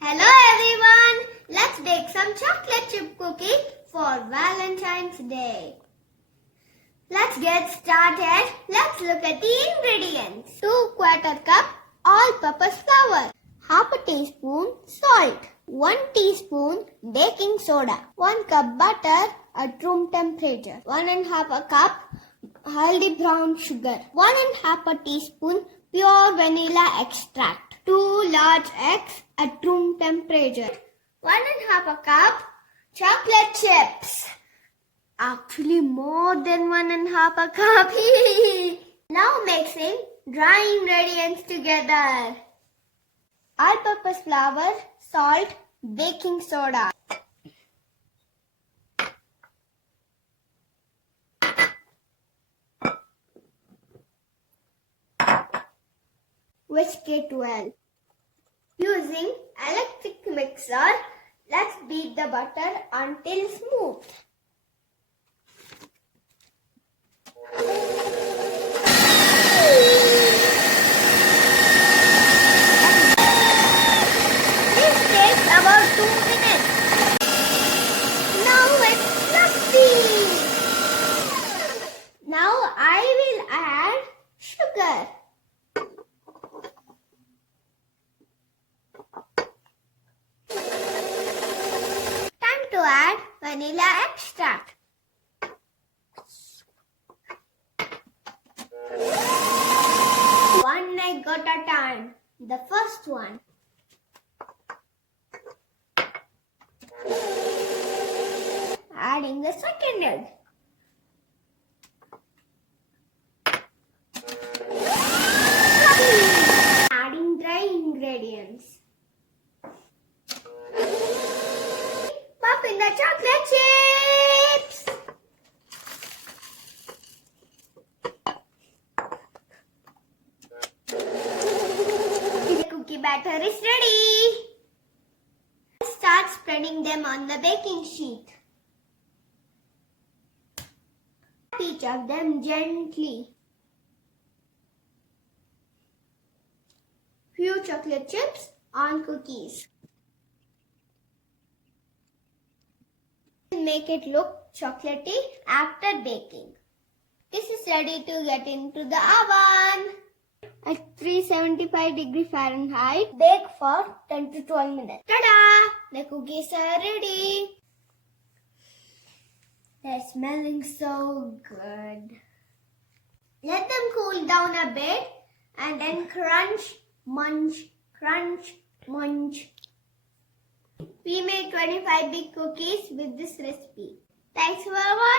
Hello everyone! Let's bake some chocolate chip cookie for Valentine's Day. Let's get started. Let's look at the ingredients. 2/4 cup all-purpose flour, half a teaspoon salt, 1 teaspoon baking soda, 1 cup butter at room temperature, 1 1/2 cup healthy brown sugar, 1 1/2 teaspoon pure vanilla extract, 2 large eggs at room temperature, 1 1/2 cup chocolate chips. Actually more than 1 1/2 cup. Now mixing dry ingredients together. All-purpose flour, salt, baking soda. Whisk it well. Using electric mixer, let's beat the butter until smooth. This takes about 2 minutes. Now it's fluffy. Now I will add sugar. Time to add vanilla extract. One egg at a time. The first one. Adding the second egg. Adding dry ingredients. Pop in the chocolate chips. The cookie batter is ready. Start spreading them on the baking sheet. Tap each of them gently. Few chocolate chips on cookies. Make it look chocolatey after baking. This is ready to get into the oven. At 375 degree Fahrenheit, bake for 10 to 12 minutes. Ta-da! The cookies are ready. They're smelling so good. Let them cool down a bit and then crunch, munch, crunch, munch. We made 25 big cookies with this recipe. Thanks for watching.